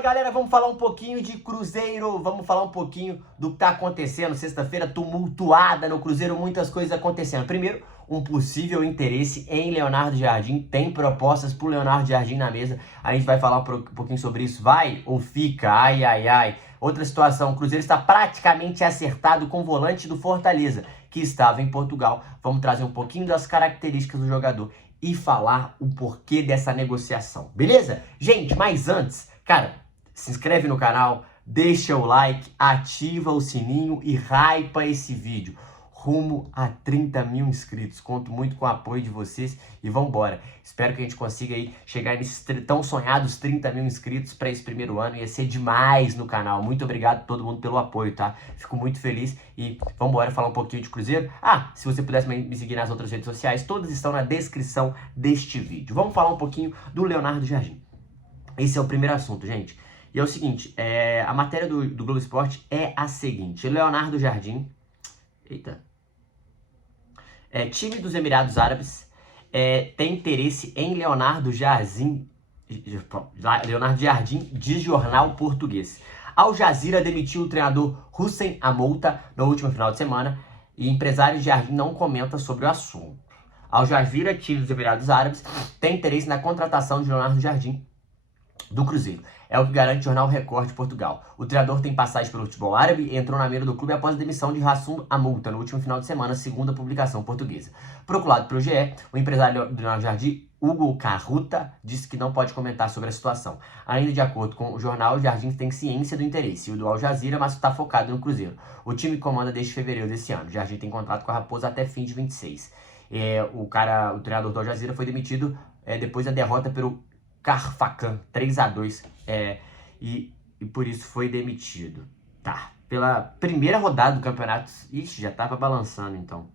Fala galera, vamos falar um pouquinho de Cruzeiro, vamos falar um pouquinho do que tá acontecendo. Sexta-feira tumultuada no Cruzeiro, muitas coisas acontecendo. Primeiro, um possível interesse em Leonardo Jardim, tem propostas pro Leonardo Jardim na mesa. A gente vai falar um pouquinho sobre isso, vai ou fica, ai ai ai. Outra situação, o Cruzeiro está praticamente acertado com o volante do Fortaleza, que estava em Portugal. Vamos trazer um pouquinho das características do jogador e falar o porquê dessa negociação, beleza? Gente, mas antes, cara, se inscreve no canal, deixa o like, ativa o sininho e hypa esse vídeo. Rumo a 30 mil inscritos, conto muito com o apoio de vocês e vambora. Espero que a gente consiga aí chegar nesses tão sonhados 30 mil inscritos para esse primeiro ano, ia ser demais no canal. Muito obrigado a todo mundo pelo apoio, tá? Fico muito feliz e vambora falar um pouquinho de Cruzeiro. Ah, se você pudesse me seguir nas outras redes sociais, todas estão na descrição deste vídeo. Vamos falar um pouquinho do Leonardo Jardim. Esse é o primeiro assunto, gente. E é o seguinte, a matéria do Globo Esporte é a seguinte: Leonardo Jardim... Eita... time dos Emirados Árabes tem interesse em Leonardo Jardim, diz jornal português. Al Jazeera demitiu o treinador Hussein Amouta no último final de semana e empresário Jardim não comenta sobre o assunto. Al Jazeera, time dos Emirados Árabes, tem interesse na contratação de Leonardo Jardim do Cruzeiro. É o que garante o jornal Record de Portugal. O treinador tem passagem pelo futebol árabe e entrou na mira do clube após a demissão de Hussein Amouta no último final de semana, segundo a publicação portuguesa. Procurado pelo GE, o empresário do Leonardo Jardim, Hugo Carruta, disse que não pode comentar sobre a situação. Ainda de acordo com o jornal, o Jardim tem ciência do interesse, o do Al Jazeera, mas está focado no Cruzeiro. O time comanda desde fevereiro desse ano. O Jardim tem contrato com a Raposa até fim de 26. O treinador do Al Jazeera foi demitido depois da derrota pelo Carfacan, 3-2, e por isso foi demitido. Tá, pela primeira rodada do campeonato, ixi, já tava balançando então.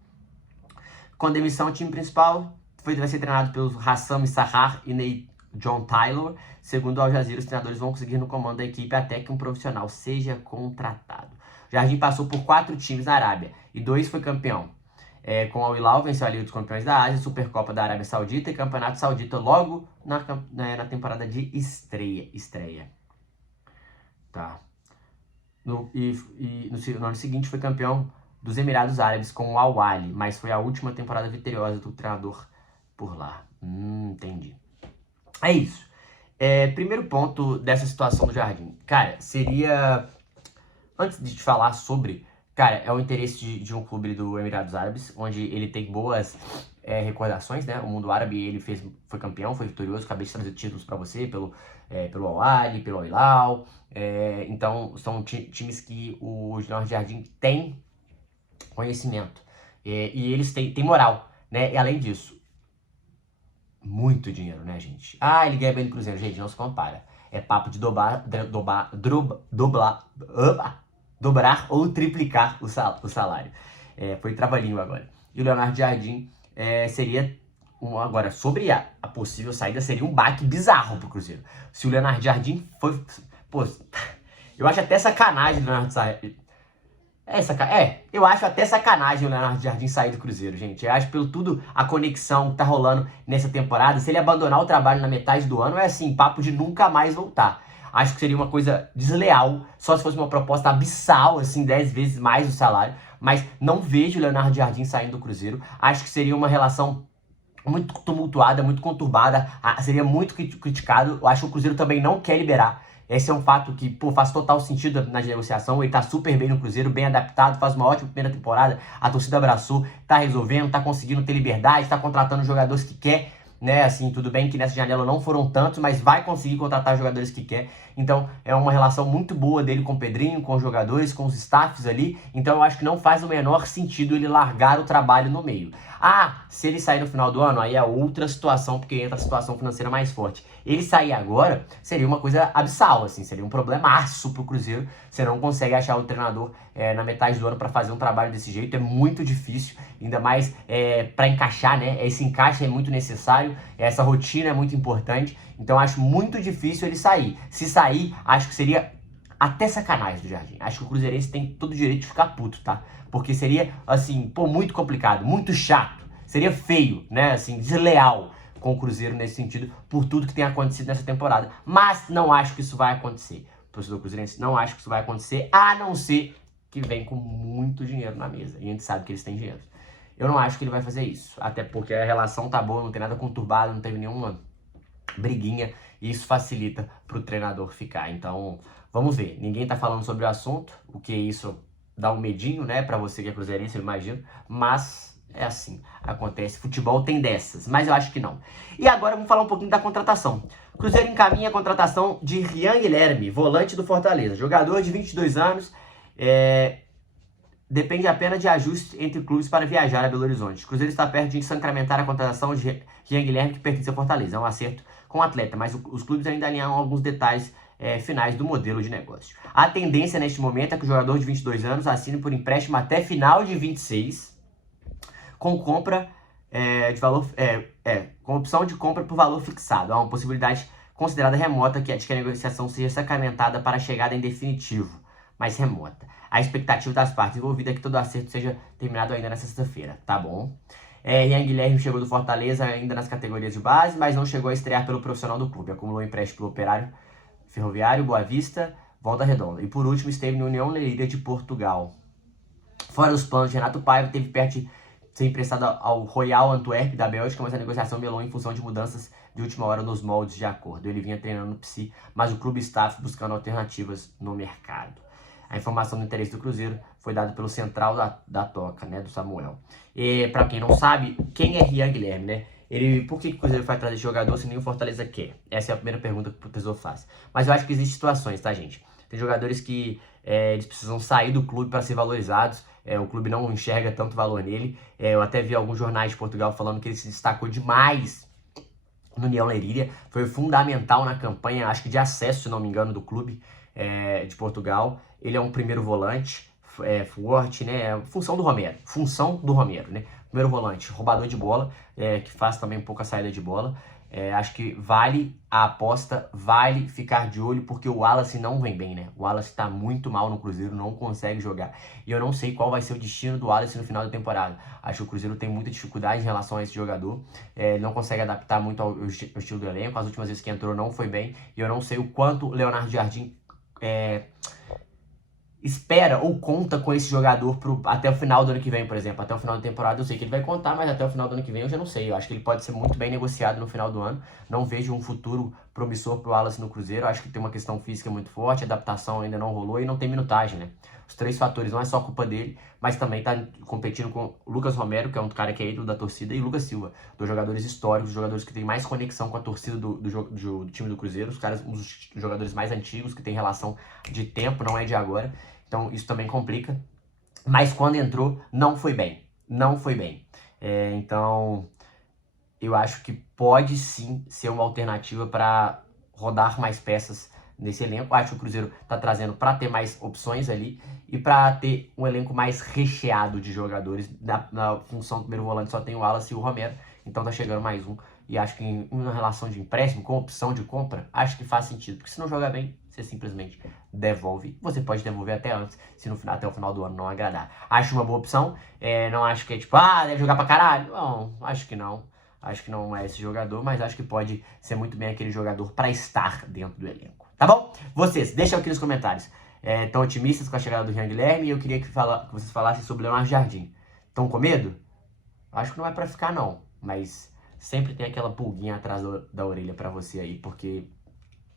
Com a demissão, o time principal vai ser treinado pelos Hassam Sahar e Ney John Taylor. Segundo o Al Jazeera, os treinadores vão conseguir no comando da equipe até que um profissional seja contratado. O Jardim passou por 4 times na Arábia e 2 foi campeão. Com o Al Hilal, venceu a Liga dos Campeões da Ásia, Supercopa da Arábia Saudita e Campeonato Saudita logo na temporada de estreia. Tá. No ano seguinte foi campeão dos Emirados Árabes com o Al Ahly, mas foi a última temporada vitoriosa do treinador por lá. Entendi. É isso. Primeiro ponto dessa situação do Jardim. Cara, seria... Antes de te falar sobre... Cara, é o interesse de um clube do Emirados Árabes, onde ele tem boas recordações, né? O mundo árabe, ele foi campeão, foi vitorioso. Acabei de trazer títulos para você pelo Al Ahly, pelo Al Hilal. Então, são times que o Leonardo Jardim tem conhecimento. E eles têm moral, né? E além disso, muito dinheiro, né, gente? Ah, ele ganha bem do Cruzeiro. Gente, não se compara. É papo de dobrar ou triplicar o salário. Foi trava-língua agora. E o Leonardo Jardim seria... Agora, sobre a possível saída, seria um baque bizarro pro Cruzeiro. Se o Leonardo Jardim foi... Pô, eu acho até sacanagem o Leonardo sair... eu acho até sacanagem o Leonardo Jardim sair do Cruzeiro, gente. Eu acho pelo tudo a conexão que tá rolando nessa temporada. Se ele abandonar o trabalho na metade do ano, é assim, papo de nunca mais voltar. Acho que seria uma coisa desleal, só se fosse uma proposta abissal, assim, 10 vezes mais o salário. Mas não vejo o Leonardo Jardim saindo do Cruzeiro. Acho que seria uma relação muito tumultuada, muito conturbada. Seria muito criticado. Eu acho que o Cruzeiro também não quer liberar. Esse é um fato que, pô, faz total sentido na negociação. Ele tá super bem no Cruzeiro, bem adaptado, faz uma ótima primeira temporada. A torcida abraçou, tá resolvendo, tá conseguindo ter liberdade, tá contratando jogadores que quer. Né, assim, tudo bem que nessa janela não foram tantos, mas vai conseguir contratar jogadores que quer. Então, é uma relação muito boa dele com o Pedrinho, com os jogadores, com os staffs ali. Então, eu acho que não faz o menor sentido ele largar o trabalho no meio. Se ele sair no final do ano, aí é outra situação, porque entra a situação financeira mais forte. Ele sair agora seria uma coisa abissal, assim, seria um problemaço pro Cruzeiro. Você não consegue achar o treinador na metade do ano para fazer um trabalho desse jeito, é muito difícil, ainda mais para encaixar, né? Esse encaixe é muito necessário, essa rotina é muito importante, então acho muito difícil ele sair. Se sair, acho que seria até sacanagem do Jardim. Acho que o cruzeirense tem todo o direito de ficar puto, tá? Porque seria, assim, pô, muito complicado, muito chato, seria feio, né? Assim, desleal com o Cruzeiro nesse sentido, por tudo que tem acontecido nessa temporada. Mas não acho que isso vai acontecer. O torcedor cruzeirense não acho que isso vai acontecer, a não ser que vem com muito dinheiro na mesa. E a gente sabe que eles têm dinheiro. Eu não acho que ele vai fazer isso, até porque a relação tá boa, não tem nada conturbado, não teve nenhuma briguinha, e isso facilita pro treinador ficar. Então, vamos ver. Ninguém tá falando sobre o assunto, o que isso dá um medinho, né, pra você que é cruzeirense, eu imagino, mas é assim, acontece. Futebol tem dessas, mas eu acho que não. E agora vamos falar um pouquinho da contratação. O Cruzeiro encaminha a contratação de Rian Guilherme, volante do Fortaleza, jogador de 22 anos, depende apenas de ajuste entre clubes para viajar a Belo Horizonte. O Cruzeiro está perto de sacramentar a contratação de Rian Guilherme, que pertence ao Fortaleza. É um acerto com o atleta, mas os clubes ainda alinham alguns detalhes finais do modelo de negócio. A tendência neste momento é que o jogador de 22 anos assine por empréstimo até final de 26, com compra de valor, com opção de compra por valor fixado. Há uma possibilidade considerada remota de que a negociação seja sacramentada para a chegada em definitivo, mas remota. A expectativa das partes envolvidas é que todo acerto seja terminado ainda na sexta-feira, tá bom? Rian Guilherme chegou do Fortaleza ainda nas categorias de base, mas não chegou a estrear pelo profissional do clube. Acumulou empréstimo pelo Operário, Ferroviário, Boa Vista, Volta Redonda. E por último esteve no União Leiria de Portugal. Fora os planos de Renato Paiva, teve perto de ser emprestado ao Royal Antwerp da Bélgica, mas a negociação melou em função de mudanças de última hora nos moldes de acordo. Ele vinha treinando no Psi, mas o clube está buscando alternativas no mercado. A informação do interesse do Cruzeiro foi dada pelo central da toca, né, do Samuel. E para quem não sabe, quem é Rian Guilherme, né? Por que o Cruzeiro vai trazer esse jogador se nem o Fortaleza quer? Essa é a primeira pergunta que o professor faz. Mas eu acho que existem situações, tá, gente? Tem jogadores que eles precisam sair do clube para ser valorizados. O clube não enxerga tanto valor nele. Eu até vi alguns jornais de Portugal falando que ele se destacou demais no União Leiria. Foi fundamental na campanha, acho que de acesso, se não me engano, do clube de Portugal. Ele é um primeiro volante, forte, né? Função do Romero, né? Primeiro volante, roubador de bola, que faz também um pouco a saída de bola. Acho que vale a aposta, vale ficar de olho, porque o Wallace não vem bem, né? O Wallace tá muito mal no Cruzeiro, não consegue jogar. E eu não sei qual vai ser o destino do Wallace no final da temporada. Acho que o Cruzeiro tem muita dificuldade em relação a esse jogador. Ele não consegue adaptar muito ao estilo do elenco. As últimas vezes que entrou não foi bem. E eu não sei o quanto o Leonardo Jardim espera ou conta com esse jogador até o final do ano que vem, por exemplo. Até o final da temporada eu sei que ele vai contar, mas até o final do ano que vem eu já não sei. Eu acho que ele pode ser muito bem negociado no final do ano. Não vejo um futuro promissor pro Wallace no Cruzeiro. Eu acho que tem uma questão física muito forte, a adaptação ainda não rolou e não tem minutagem, né? Os três fatores, não é só culpa dele, mas também tá competindo com o Lucas Romero, que é um cara que é ídolo da torcida, e o Lucas Silva, dos jogadores históricos, dos jogadores que tem mais conexão com a torcida do time do Cruzeiro, os caras, um dos jogadores mais antigos, que tem relação de tempo, não é de agora. Então isso também complica. Mas quando entrou, não foi bem. Não foi bem. Então eu acho que pode sim ser uma alternativa para rodar mais peças nesse elenco. Acho que o Cruzeiro está trazendo para ter mais opções ali e para ter um elenco mais recheado de jogadores. Na função do primeiro volante só tem o Wallace e o Romero. Então tá chegando mais um. E acho que em uma relação de empréstimo com opção de compra, acho que faz sentido. Porque se não jogar bem, você simplesmente devolve. Você pode devolver até antes, se até o final do ano não agradar. Acho uma boa opção. Não acho que é tipo, deve jogar pra caralho. Não, acho que não. Acho que não é esse jogador, mas acho que pode ser muito bem aquele jogador para estar dentro do elenco. Tá bom? Vocês, deixam aqui nos comentários. Estão otimistas com a chegada do Rian Guilherme? E eu queria que vocês falassem sobre o Leonardo Jardim. Estão com medo? Acho que não é pra ficar, não. Mas sempre tem aquela pulguinha atrás da orelha pra você aí, porque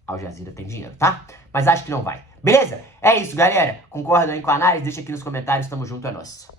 Al Jazeera tem dinheiro, tá? Mas acho que não vai. Beleza? É isso, galera. Concordam aí com a análise? Deixa aqui nos comentários. Tamo junto, é nóis.